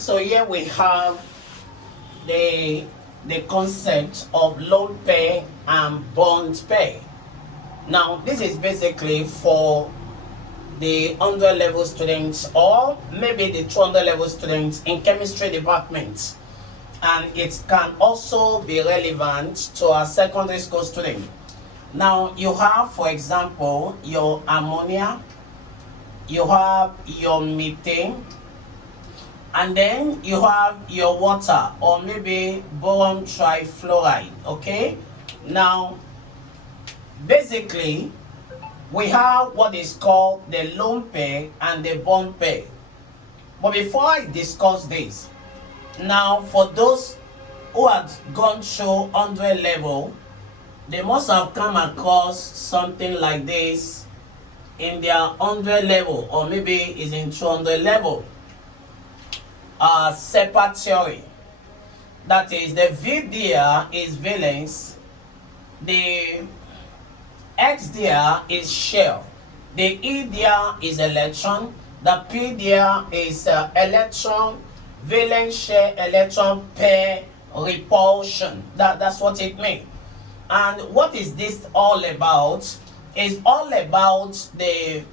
So here we have the concept of loan pay and bond pay. Now this is basically for the 100 level students or maybe the 200 level students in chemistry department, and it can also be relevant to our secondary school student. Now you have, for example, your ammonia, you have your methane, and then you have your water or maybe boron trifluoride. Okay, now basically we have what is called the loan pay and the bond pay. But before I discuss this, now for those who have gone through 100 level, they must have come across something like this in their 100 level, or maybe is in 200 level. Separate theory. That is, the V there is valence, the X there is shell, the E there is electron, the P there is electron, valence share, electron pair, repulsion. That's what it means. And what is this all about? It's all about the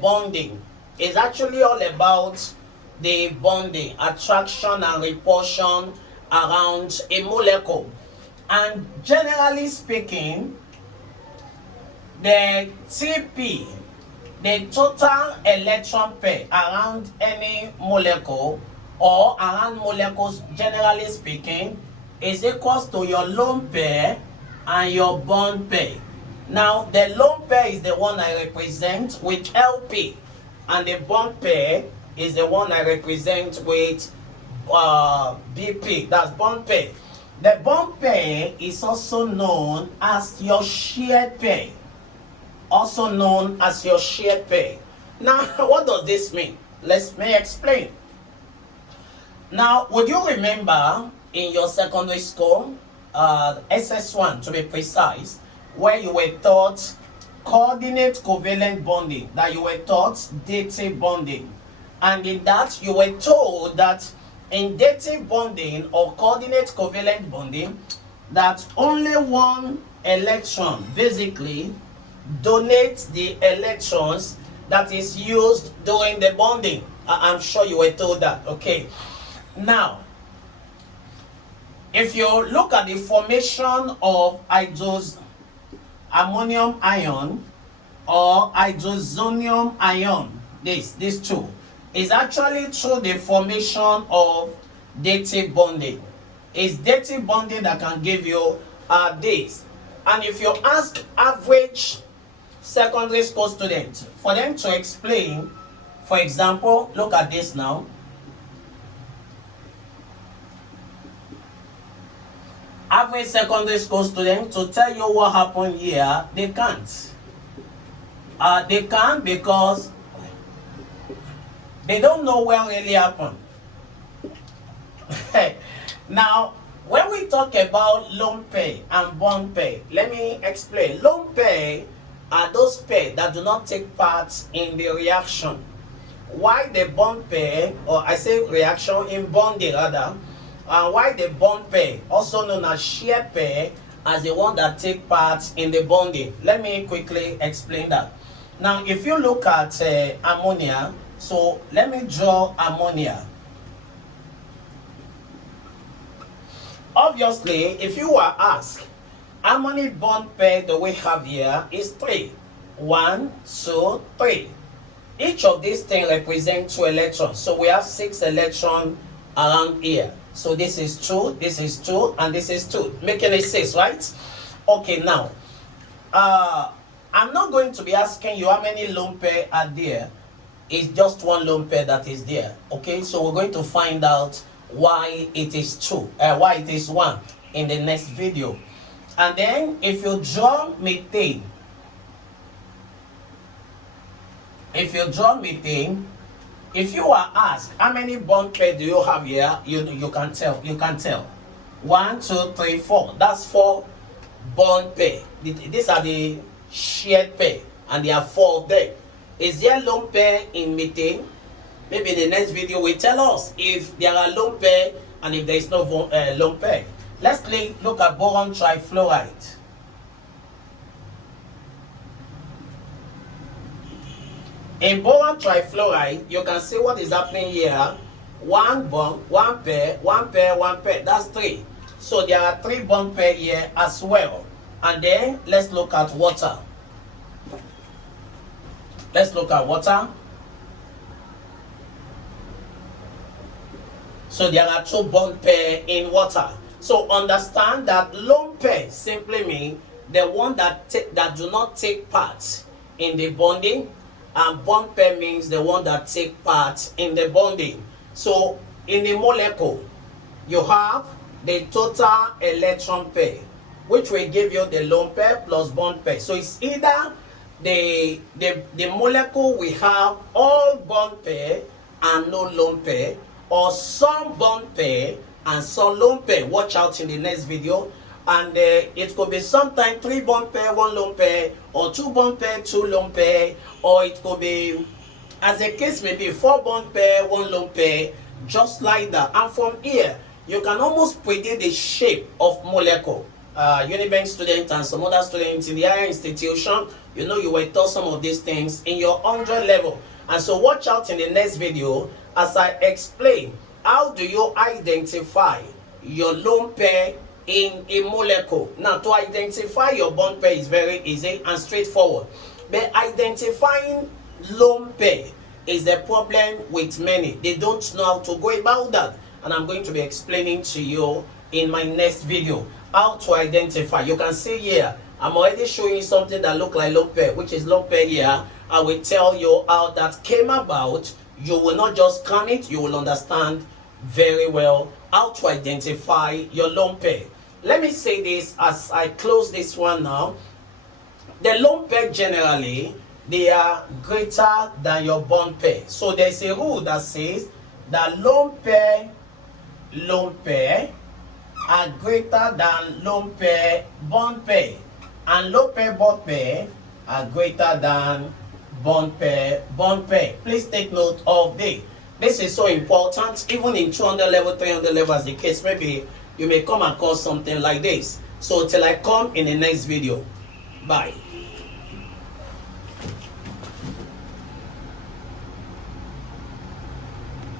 bonding. It's actually all about the bonding, attraction and repulsion around a molecule. And generally speaking, the TP, the total electron pair around any molecule or around molecules, generally speaking, is equals to your lone pair and your bond pair. Now the lone pair is the one I represent with LP, and the bond pair is the one I represent with BP. That's bond pair. The bond pair is also known as your shared pair. Also known as your shared pair. Now, what does this mean? Let me explain. Now, would you remember in your secondary school, SS1 to be precise, where you were taught coordinate covalent bonding, that you were taught dative bonding, and in that you were told that in dative bonding or coordinate covalent bonding, that only one electron basically donates the electrons that is used during the bonding. I'm sure you were told that. Okay, now if you look at the formation of ammonium ion or hydrozonium ion, these two is actually through the formation of dative bonding. It's dative bonding that can give you this. And if you ask average secondary school students for them to explain, for example, look at this now. Average secondary school student to tell you what happened here, they can't. They can't because they don't know what really happened. Now, when we talk about loan pay and bond pay, let me explain. Loan pay are those pay that do not take part in the reaction. Why the bond pay, or I say reaction in bonding rather, and why the bond pay, also known as share pay, as the one that take part in the bonding. Let me quickly explain that. Now, if you look at ammonia, so let me draw ammonia. Obviously, if you were asked, how many bond pair do we have here? Is 3. 1, 2, 3. Each of these things represents 2 electrons. So we have 6 electrons around here. So this is 2, this is 2, and this is 2. Making it 6, right? Okay, now, I'm not going to be asking you how many lone pair are there. It's just one lone pair that is there. Okay, so we're going to find out why it is 2, why it is 1 in the next video. And then if you draw methane, if you are asked how many bond pair do you have here, you can tell. 1, 2, 3, 4. That's 4 bond pair. These are the shared pair, and there are 4 of them. Is there lone pair in methane? Maybe the next video will tell us if there are lone pair and if there is no lone pair. Let's look at boron trifluoride. In boron trifluoride, you can see what is happening here. One bond, one pair, one pair, one pair. That's 3. So there are 3 bond pair here as well. And then let's look at water. Let's look at water. So there are 2 bond pair in water. So understand that lone pair simply means the one that do not take part in the bonding, and bond pair means the one that take part in the bonding. So in the molecule, you have the total electron pair, which will give you the lone pair plus bond pair. So it's either the molecule we have all bond pair and no lone pair, or some bond pair and some lone pair. Watch out in the next video. And it could be sometimes 3 bond pair, 1 lone pair, or 2 bond pair, 2 lone pair, or it could be, as the case may be, 4 bond pair, 1 lone pair, just like that. And from here, you can almost predict the shape of molecule. Unibank students and some other students in the higher institution, you know, you will taught some of these things in your 100 level. And so watch out in the next video as I explain how do you identify your lone pair in a molecule. Now, to identify your bond pair is very easy and straightforward. But identifying lone pair is the problem with many. They don't know how to go about that. And I'm going to be explaining to you in my next video how to identify. You can see here, I'm already showing you something that looks like lone pair, which is lone pair here. I will tell you how that came about. You will not just scan it, you will understand very well how to identify your lone pair. Let me say this as I close this one now. The lone pair generally, they are greater than your bond pair. So there's a rule that says that lone pair are greater than lone pair bond pair, and lone pair bond pair are greater than bond pair. Please take note of this. This is so important. Even in 200 level, 300 level, as the case may be, you may come across something like this. So till I come in the next video. Bye.